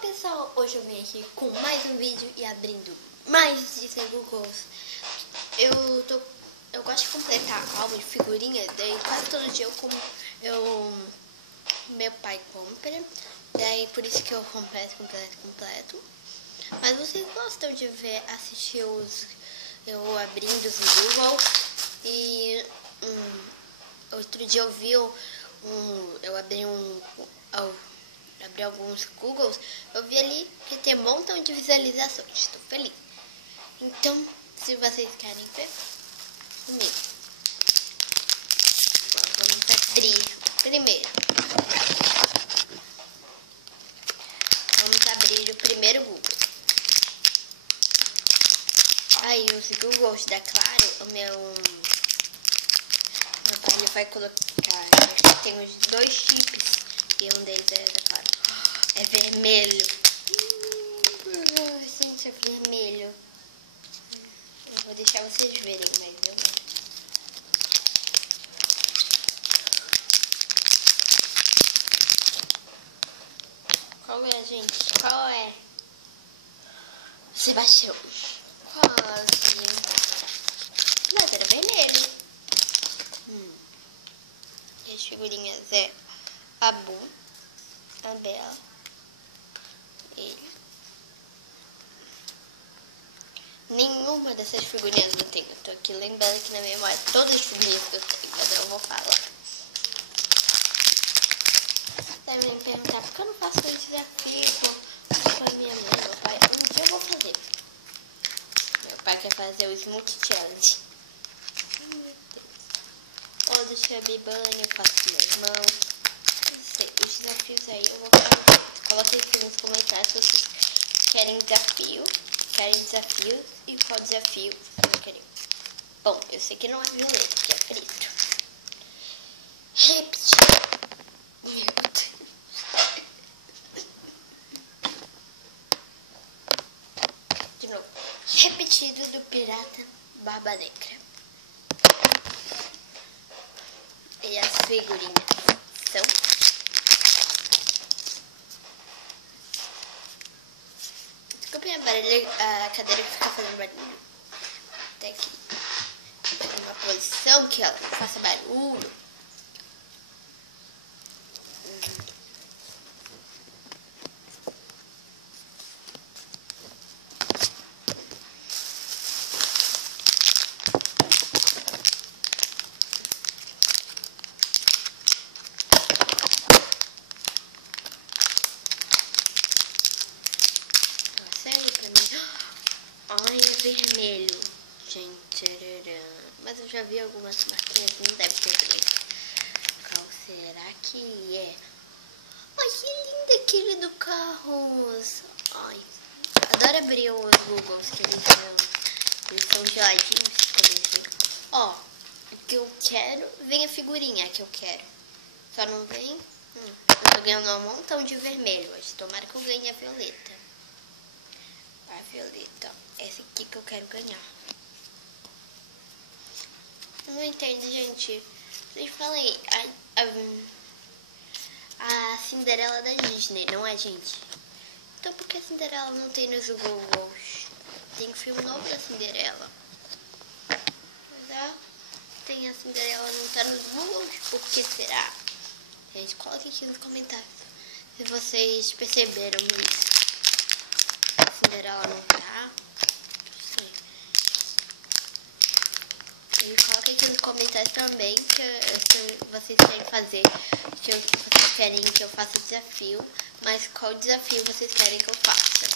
Pessoal, hoje eu vim aqui com mais um vídeo e abrindo mais de 100 Googles. Eu gosto de completar álbum de figurinha, daí quase todo dia meu pai compra, daí por isso que eu completo. Mas vocês gostam de assistir eu abrindo os Google e outro dia eu abri alguns Googles, eu vi ali que tem um montão de visualizações, estou feliz. Então, se vocês querem ver comigo, vamos abrir primeiro. Vamos abrir o primeiro Google. Aí os Googles da Claro, o meu pai ele vai colocar, tem os dois chips e um deles é da Claro. É vermelho. Gente, é vermelho. Eu vou deixar vocês verem, mas eu não. Qual é, gente? Qual é? Sebastião. Quase. Mas era vermelho. E as figurinhas é a Bu, a Bela, ele. Nenhuma dessas figurinhas eu tenho. Tô aqui lembrando aqui na memória todas as figurinhas que eu tenho, mas eu não vou falar. Devem me perguntar por que eu não faço esse desafio com a minha mãe, meu pai. Um dia eu vou fazer. Meu pai quer fazer o Smooth Challenge. Meu Deus. Ou do Chubby Bunny, eu faço com meu irmão. Não sei, os desafios aí eu vou fazer. Coloquem aqui nos comentários se vocês querem desafios e qual desafio vocês querem. Bom, eu sei que não é violeta, que é preto. Repetir. Meu Deus. De novo. Repetido do Pirata Barba Negra. E as figurinhas são... Desculpem a cadeira que fica fazendo barulho. Até aqui. Tem uma posição que ela faça barulho. Ai, é vermelho. Gente, mas eu já vi algumas marquinhas, não deve ser preto. Qual será que é? Ai, que lindo aquele do Carros. Ai, adoro abrir os Googles, que eles são geladinhos. Ó, o que eu quero, vem a figurinha que eu quero. Só não vem, eu tô ganhando um montão de vermelho hoje. Tomara que eu ganhe a violeta. A violeta, essa aqui que eu quero ganhar. Eu não entendo, gente. Vocês falam aí, a Cinderela da Disney, não é, gente? Então por que a Cinderela não tem nos Googles? Tem filme novo da Cinderela. Mas tem a Cinderela, não tá nos Googles? Por que será? Gente, coloque aqui nos comentários se vocês perceberam isso. Cinderela não tá. Não sei. E coloca aqui nos comentários também se vocês querem fazer, se vocês querem que eu faça desafio, mas qual desafio vocês querem que eu faça.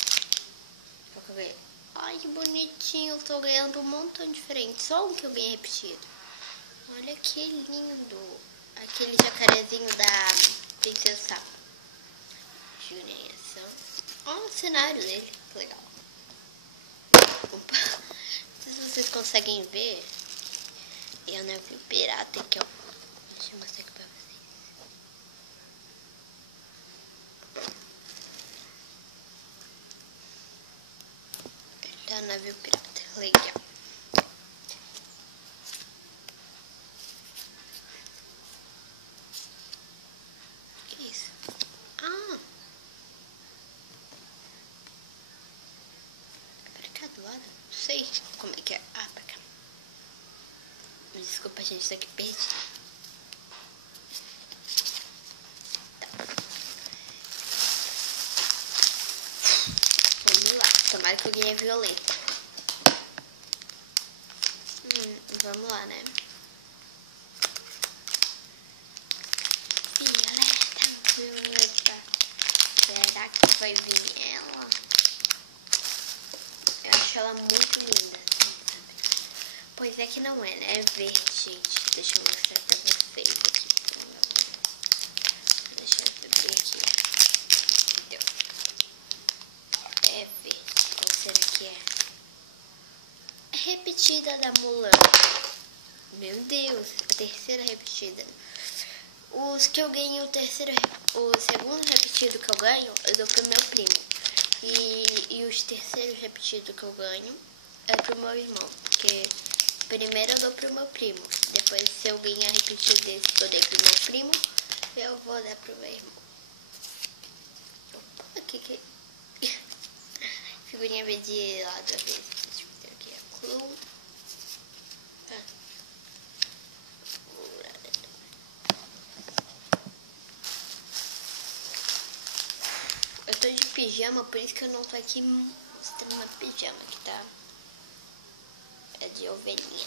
Ai, que bonitinho, eu tô ganhando um montão diferente, só um que eu ganhei repetido. Olha que lindo. Aquele jacarezinho da Princesa. Olha o cenário dele, que legal. Opa. Não sei se vocês conseguem ver. É o navio pirata aqui, ó. Deixa eu mostrar aqui pra vocês. Ele tá no navio pirata, legal. Que isso? Ah! outro lado? Não sei como é que é. Ah, pra cá. Desculpa, gente, isso aqui perdi. Tá. Vamos lá. Tomara que eu ganhe a violeta. Vamos lá, né? Violeta. Será que vai vir ela? Eu acho ela muito linda, assim, sabe? Pois é que não é, né? É verde, gente. Deixa eu mostrar pra vocês aqui. Deixa eu abrir aqui. Então, é verde. Ou será que é? É repetida da Mulan. Meu Deus, a terceira repetida. Os que eu ganho, o segundo repetido que eu ganho, eu dou pro meu primo. E os terceiros repetidos que eu ganho é pro meu irmão. Porque primeiro eu dou pro meu primo. Depois, se eu ganhar repetido desse que eu dei pro meu primo, eu vou dar pro meu irmão. Opa, que figurinha verde lá outra vez. Deixa eu ver aqui a clue. Eu tô de pijama, por isso que eu não tô aqui mostrando uma pijama que tá. É de ovelhinha.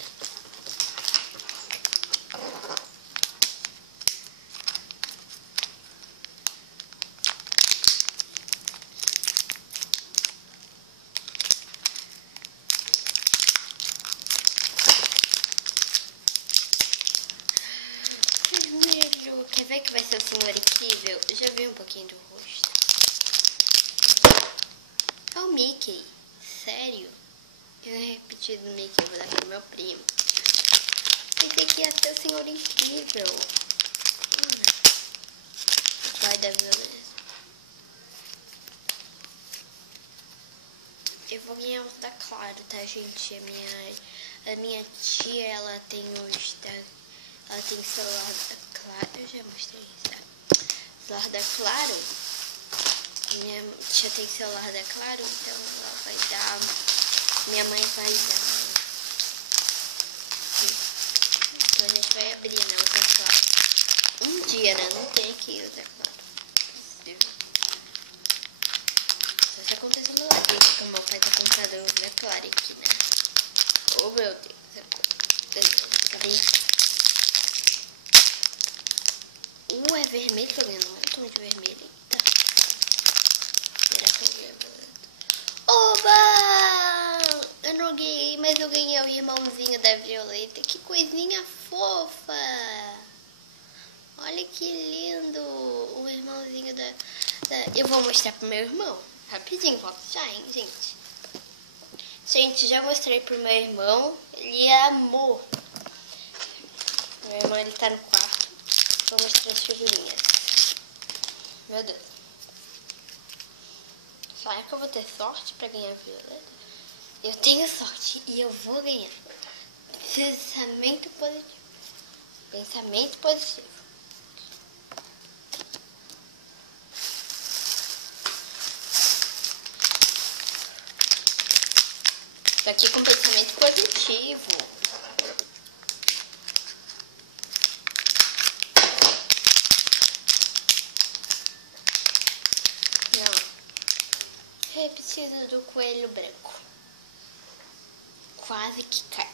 Vermelho. Quer ver que vai ser o Senhor Incrível? Eu já vi um pouquinho do rosto. É o Mickey. Sério? Eu repeti do Mickey, eu vou dar pro meu primo. Pensei que ia ser o Senhor Incrível. Vai dar beleza. Eu vou ganhar os da Claro, tá, gente? A minha tia, ela tem os da... Ela tem celular da Claro. Eu já mostrei isso, tá? Celular da Claro. Minha tia tem celular da Claro, então ela vai dar... Minha mãe vai dar... Então a gente vai abrir, né, o da Claro. Um dia, né? Não tem aqui o da Claro. Só se acontecer um milagre, que o meu pai tá comprando o da Claro aqui, né? Oh, meu Deus. Cadê? É vermelho, tô vendo um montão de vermelho. Eita. Será que eu ganhei? Oba! Eu não ganhei, mas eu ganhei o irmãozinho da Violeta. Que coisinha fofa! Olha que lindo! O irmãozinho da... Eu vou mostrar pro meu irmão. Rapidinho, volto já, hein, gente? Gente, já mostrei pro meu irmão. Ele amou. Meu irmão, ele tá no quarto. Vou mostrar as figurinhas. Meu Deus. Será que eu vou ter sorte pra ganhar a Violeta? Eu tenho sorte e eu vou ganhar. Pensamento positivo. Pensamento positivo. Tô aqui com pensamento positivo. Repetido do coelho branco. Quase que cai.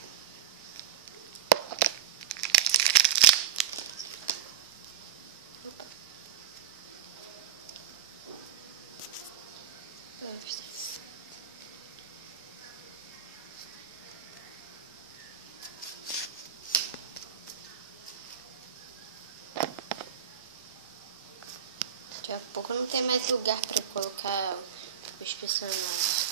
Daqui a pouco não tem mais lugar para colocar os personagens.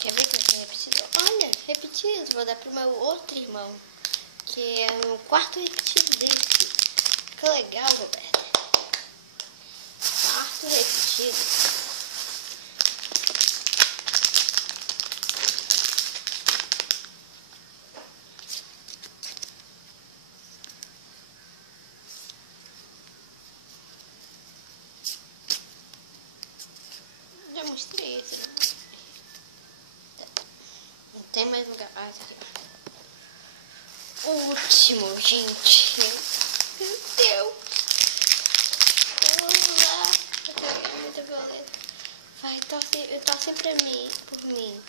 Quer ver que eu tenho repetido? Olha, repetido. Vou dar pro meu outro irmão, que é o quarto repetido desse. Fica legal, Roberta. Quarto repetido. mostrei esse, não mostrei. Não tem mais lugar. Ah, tá aqui. O último, gente. Meu Deus. Vamos lá. Eu tô ganhando muita violeta. Vai, torce pra mim, por mim.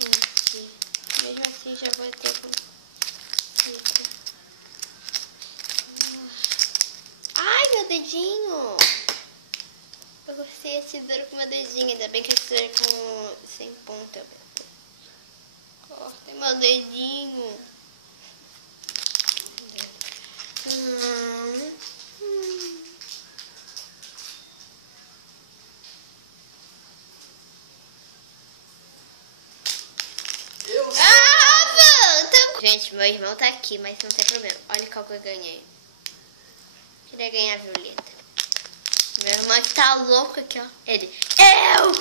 Gente, mesmo assim já vou ter com... Ai, meu dedinho. Eu gostei desse tesouro com meu dedinho. Ainda bem que é tesouro com... sem ponta. Corta meu dedinho. Gente, meu irmão tá aqui, mas não tem problema. Olha qual que eu ganhei. Queria ganhar a violeta. Meu irmão que tá louco aqui, ó. Ele, eu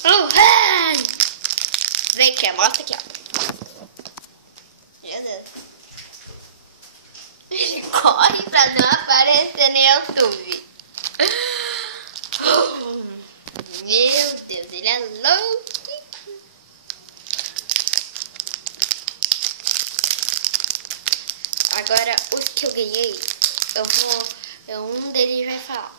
sou o rei! Vem aqui, mostra aqui, ó. Meu Deus. Ele corre pra não aparecer no YouTube. Meu Deus, ele é louco. Agora, os que eu ganhei, um deles vai falar.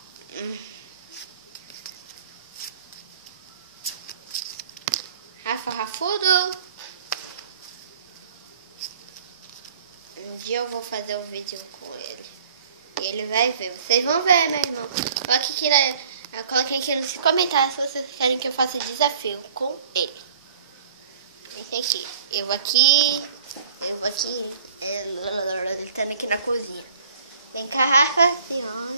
Rafa Rafudo. Um dia eu vou fazer um vídeo com ele. E ele vai ver. Vocês vão ver, meu irmão. Coloquem aqui nos comentários se vocês querem que eu faça desafio com ele. Esse aqui. Eu vou aqui. Ele tá aqui na cozinha. Vem cá, Rafa. Senhora.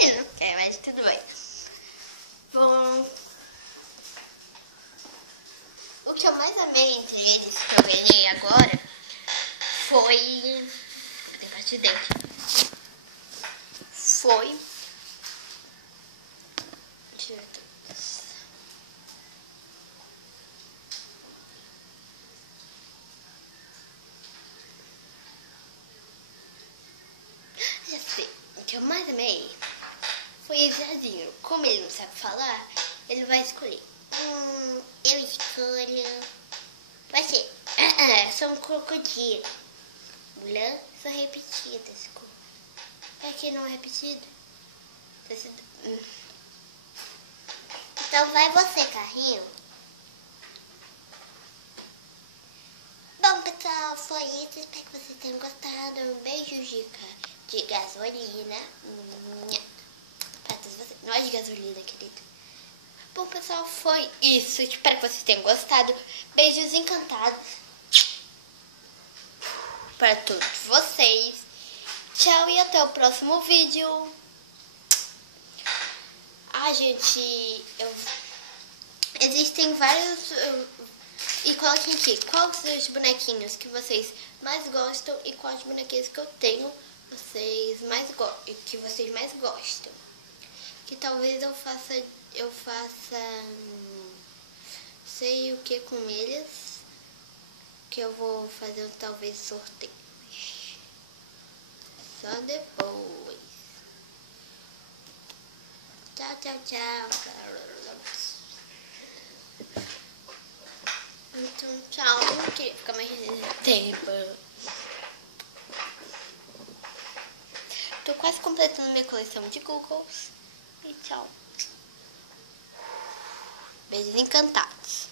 Ele não quer, mas tudo bem. Bom. O que eu mais amei entre eles que eu ganhei agora foi... negócio de dente. Foi... deixa eu ver aqui. Já sei. O que eu mais amei foi Exazinho. Como ele não sabe falar, ele vai escolher. Eu escolho... vai ser... sou um crocodilo. Lã são repetidas. É que não é repetido? Então vai você, carrinho. Bom, pessoal, foi isso. Espero que vocês tenham gostado. Um beijo de gasolina. Pra todos vocês. Não é de gasolina, querido. Bom, pessoal, foi isso. Espero que vocês tenham gostado. Beijos encantados para todos vocês. Tchau e até o próximo vídeo. Gente, existem vários... e coloquem aqui quais os bonequinhos que vocês mais gostam e quais bonequinhos que eu tenho que vocês mais gostam. Que talvez eu faça sei o que com eles, que eu vou fazer talvez sorteio só depois. Tchau, tchau, tchau. Então, tchau. Não queria ficar mais tempo. Tô quase completando minha coleção de Googles. E tchau. Beijos encantados.